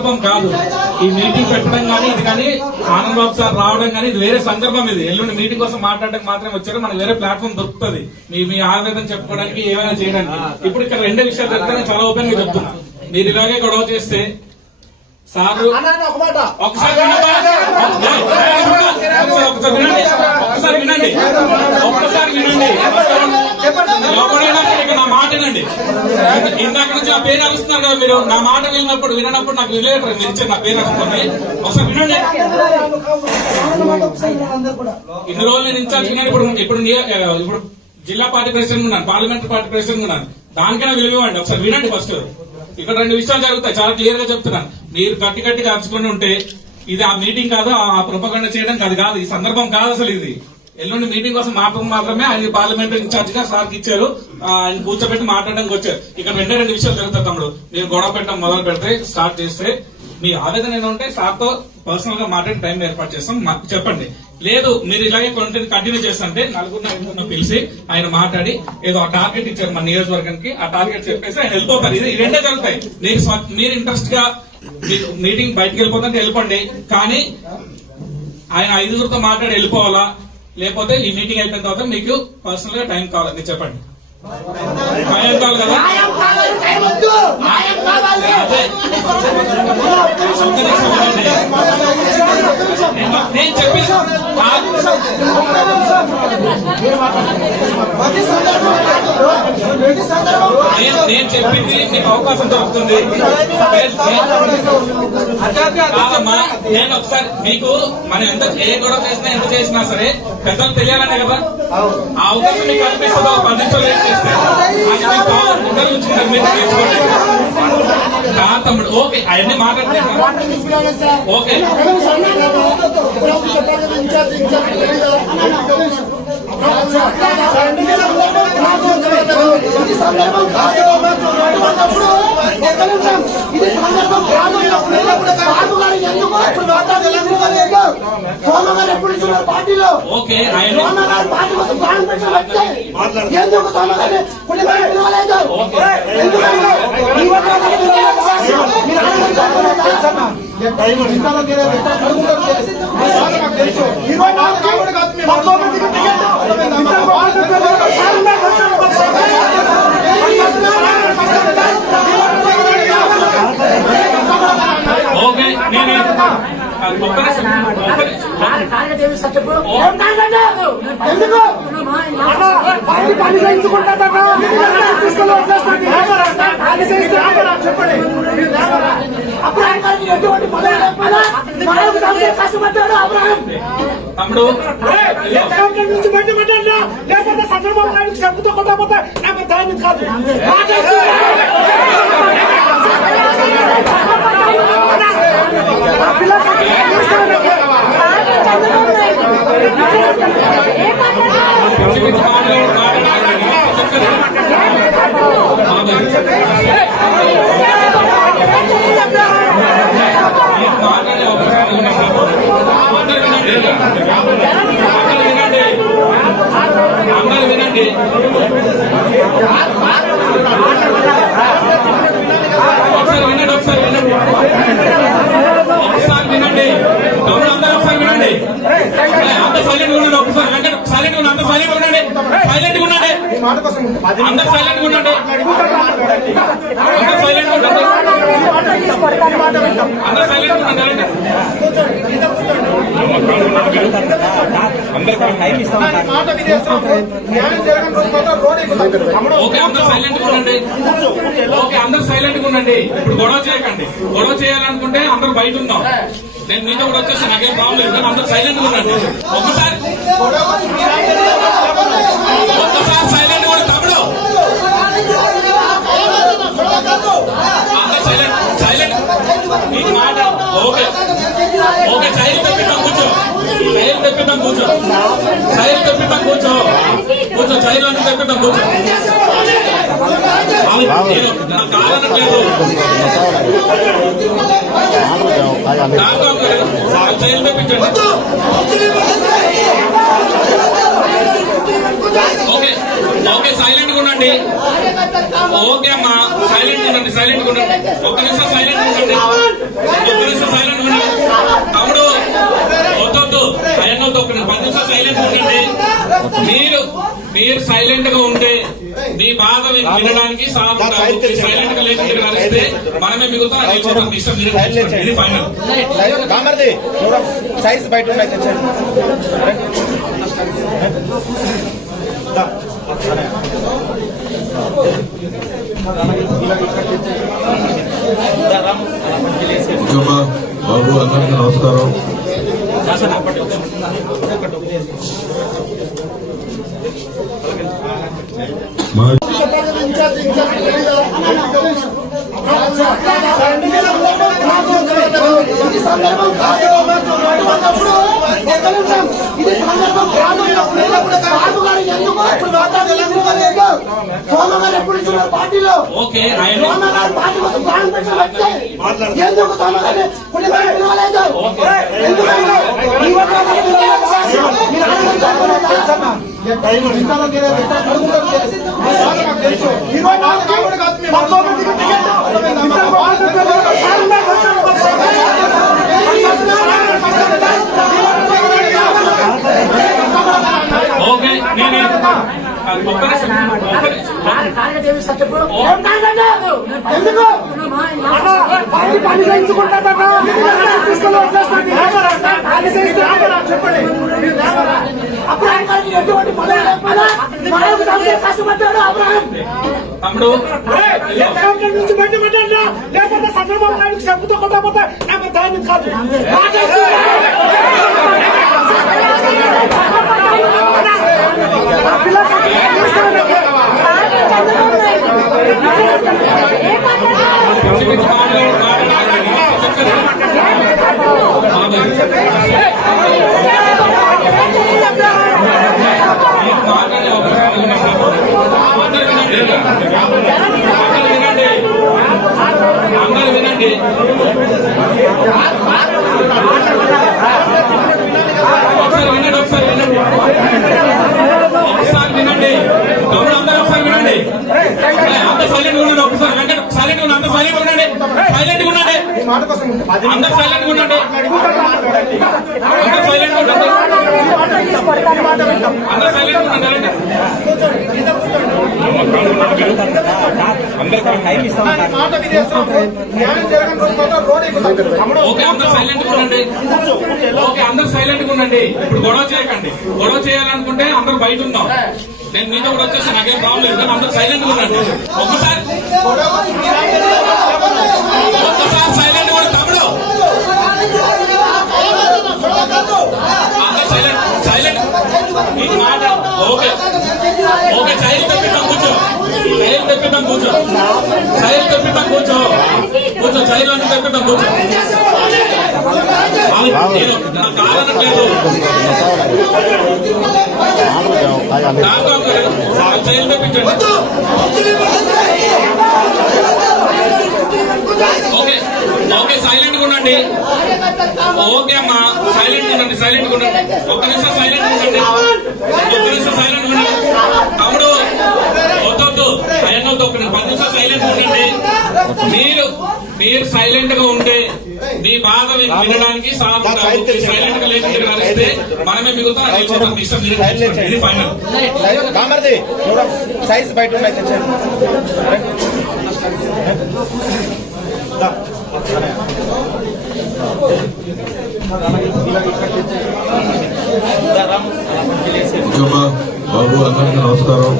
కాదు ఈ మీటింగ్ పెట్టడం కానీ ఇది కానీ ఆనంద్ బాబు సార్ రావడం కానీ ఇది వేరే సందర్భం. ఇది ఎల్లుండి మీటింగ్ కోసం మాట్లాడడానికి మాత్రమే వచ్చారు. మనకి వేరే ప్లాట్ఫామ్ దొరుకుతుంది మీ ఆవేదన చెప్పుకోవడానికి ఏమైనా చేయడానికి. ఇప్పుడు ఇక్కడ రెండే విషయాలు చెప్తే చాలా ఓపెన్ గా చెప్తున్నా. మీరు ఇలాగే గొడవ చేస్తే సార్ ఒకసారి వినండి నా మాట వినండి. ఇందాక నుంచి నా పేరు అరుస్తున్నారు కదా మీరు. నా మాట వినప్పుడు నాకు రిలేటర్ మీరు ఇచ్చారు నా పేరు అరుస్తుంది. ఒకసారి వినండి. ఇన్ని రోజులు నేను ఇన్ఛార్జ్ వినండి. ఇప్పుడు జిల్లా పార్టీ ప్రెసిడెంట్ ఉన్నాను, పార్లమెంటరీ పార్టీ ప్రెసిడెంట్ ఉన్నాను. దానికైనా విలువండి. ఒకసారి వినండి. ఫస్ట్ ఇక్కడ రెండు విషయాలు జరుగుతాయి, చాలా క్లియర్ గా చెప్తున్నాను. మీరు గట్టిగా అరుచుకొని ఉంటే ఇది ఆ మీటింగ్ కాదు, ఆ ప్రొపగండ చేయడానికి అది కాదు, ఈ సందర్భం కాదు అసలు. ఇది ఎల్లుండి మీటింగ్ కోసం మాత్రమే ఆయన పార్లమెంటరీ ఇన్ఛార్జ్ గా సార్కి ఇచ్చారు. ఆయన కూర్చోబెట్టి మాట్లాడడానికి వచ్చారు. ఇక్కడ రెండు విషయాలు జరుగుతాయి తమ్ముడు. మీరు గొడవ పెట్టడం మొదలు పెడితే స్టార్ట్ చేస్తే మీ ఆవేదన ఏదో ఉంటే సార్తో పర్సనల్ గా మాట్లాడి టైం ఏర్పాటు చేస్తాం, మాకు చెప్పండి. లేదు మీరు ఇలాగే కంటిన్యూ చేస్తుంటే నలుగురిని పిలిచి ఆయన మాట్లాడి ఏదో ఆ టార్గెట్ ఇచ్చారు మన నియోజకవర్గానికి, ఆ టార్గెట్ చెప్పేసి ఆయన వెళ్ళిపోతారు. ఇది రెండే జరుగుతాయి. మీరు ఇంట్రెస్ట్ గా మీటింగ్ బయటకు వెళ్ళిపోతుంటే వెళ్ళిపోండి, కానీ ఆయన ఐదుగురితో మాట్లాడి వెళ్ళిపోవాలా, లేకపోతే ఈ మీటింగ్ అయిపోయిన తర్వాత మీకు పర్సనల్ గా టైం కావాలి చెప్పండి. టైం కావాలి కదా, నేను చెప్పి నేను చెప్పింది మీకు అవకాశం దొరుకుతుంది. నేను ఒకసారి మీకు మనం ఎంత ఏ గొడవ చేసినా ఎంత చేసినా సరే పెద్దలు తెలియాలనే కదా, ఆ అవకాశం మీకు కల్పిస్తుంది. 10 నిమిషాలు లేట్ చేస్తే తమ్ముడు ఓకే అవన్నీ మాట్లాడుతున్నాను. ఓకే పార్టీలో ఓకే ఎందుకు సోమగారి ఓకే తమ్ముడు లేకపోతే చంద్రబాబు నాయుడు చెప్పుతో కొట్టకపోతే నాకు దాన్ని కాదు. అందరూ వినండి. ఒకసారి వినండి తమ్ముడు, అందరూ ఒకసారి వినండి. అంత సైలెంట్ గా ఉండండి. ఒకసారి సైలెంట్ ఉండండి, అంత సైలెంట్ ఉండండి, సైలెంట్ ఉండండి, అందరు సైలెంట్ ఉండండి, అందరు సైలెంట్ ఉండండి, అందరు సైలెంట్ ఉండండి. ఓకే అందరు సైలెంట్ గా ఉండండి. ఓకే అందరు సైలెంట్ గా ఉండండి. ఇప్పుడు గొడవ చేయకండి. గొడవ చేయాలనుకుంటే అందరు బయట ఉందాం. నేను మీతో కూడా వచ్చేసి నాకేం ప్రాబ్లం లేదు, కానీ అందరు సైలెంట్ గా ఉండండి. ఒక్కసారి సైలెంట్ కూడా తమ్ముడు, అందరు సైలెంట్ నీకు మాట. ఓకే ఓకే సైలు తెప్పిద్దాం, కూర్చో. సైలు తెప్పిద్దాం, కూర్చో. సైలు తెప్పిద్దాం, కూర్చో. సైలు అని తెప్పిద్దాం, కూర్చో. నాకు కాదనట్లేదు, సైలు తెప్పించండి. ఓకే ఓకే సైలెంట్ గా ఉండండి. ఓకే అమ్మా సైలెంట్ ఉండండి, సైలెంట్ గా ఉండండి. ఒక్క నిమిషం సైలెంట్ ఉండండి. సైలెంట్ ఉండండి. మీరు సైలెంట్ గా ఉంటే మీ బాధ వినడానికి సైలెంట్ గా లేకుండా కలిస్తే మనమే మిగులుతాం. అది అయిపోతాం. మీ ఇష్టం, మీరే తీసుకోండి. ఇది ఫైనల్. కామర్ది సైజ్ బయట ఉన్నాయి తెచ్చండి. అమ్మా బాబు అందరికీ నమస్కారం. మా పార్టీలో ఓకే పార్టీ కోసం ప్రాణం పెట్టిన వ్యక్తి ఎందుకు సోమగారి కుటుంబాన్ని పిలవలేదు? ఎందుకంటే ఈ వర్గం మీరు ఓకే నేను ఒక్క నిమిషం. ఎందుకు పార్టీ పని చేయించుకుంటారట చెప్పండి. అప్పుడు ఆయనకి ఎటువంటి పదవి లేకపోయినా కష్టపడ్డాడు అబ్రహాం. తమ్ముడు నుంచి బయటపడ్డా లేకపోతే చంద్రబాబు నాయుడు చెప్పుతో కొట్టకపోతే నాకు దాన్ని కాదు. అందరూ వినండి. ఒకసారి వినండి. ఒకసారి వినండి. తమ్ముడు అందరూ ఒకసారి వినండి. అంత సైలెంట్ ఉండండి. ఒకసారి వెంకట సైలెంట్ ఉండండి. అంత సైలెంట్ ఉండండి. సైలెంట్ ఉండండి. అందరూ సైలెంట్ ఉండండి. అందరూ సైలెంట్ ఉండండి. అందరూ సైలెంట్ ఉండండి. ఓకే అందరూ సైలెంట్ ఉండండి. ఓకే అందరూ సైలెంట్ ఉండండి. ఇప్పుడు గొడవ చేయకండి. గొడవ చేయాలనుకుంటే అందరూ బయట ఉందాం. నేను మీతో కూడా వచ్చేసి నాకేం ప్రాబ్లం లేదు. కానీ అందరూ సైలెంట్ ఉండండి. ఒక్కసారి సైలెంట్ కూడా తమ్ముడు. అందరూ సైలెంట్ సైలెంట్ మీకు మాట. ఓకే ఓకే చైలు తెప్పిద్దాం. కూర్చో. చైలు తెప్పిద్దాం. కూర్చో. చైలు తెప్పిద్దాం. కూర్చో. కూర్చో. చైలు అన్ని తెప్పిద్దాం. కూర్చో. నేను నాకు కాదనట్లేదు. చైలు తెప్పించండి. ఓకే ఓకే సైలెంట్ గా ఉండండి. ఓకే అమ్మా సైలెంట్ ఉండండి. సైలెంట్ ఉండండి. ఒక్క నిమిషం సైలెంట్ ఉండండి. ఒక్క నిమిషం సైలెంట్ ఉండండి. తమ్ముడు వద్దొద్దు. ఆయన ఒక 10 నిమిషాలు సైలెంట్ ఉండండి. మీరు సైలెంట్ గా ఉంటే మీ బాధ వినడానికి సైలెంట్ గా లేకుండా కలిస్తే మనమే మిగులుతాం. అది అయిపోతాం. మీ ఇష్టం, మీరే తీసుకోండి. ఇది ఫైనల్. కామర్ది సైజ్ బయట ఉన్నాయి తెచ్చండి. అమ్మా బాబు అందరికీ నమస్కారం.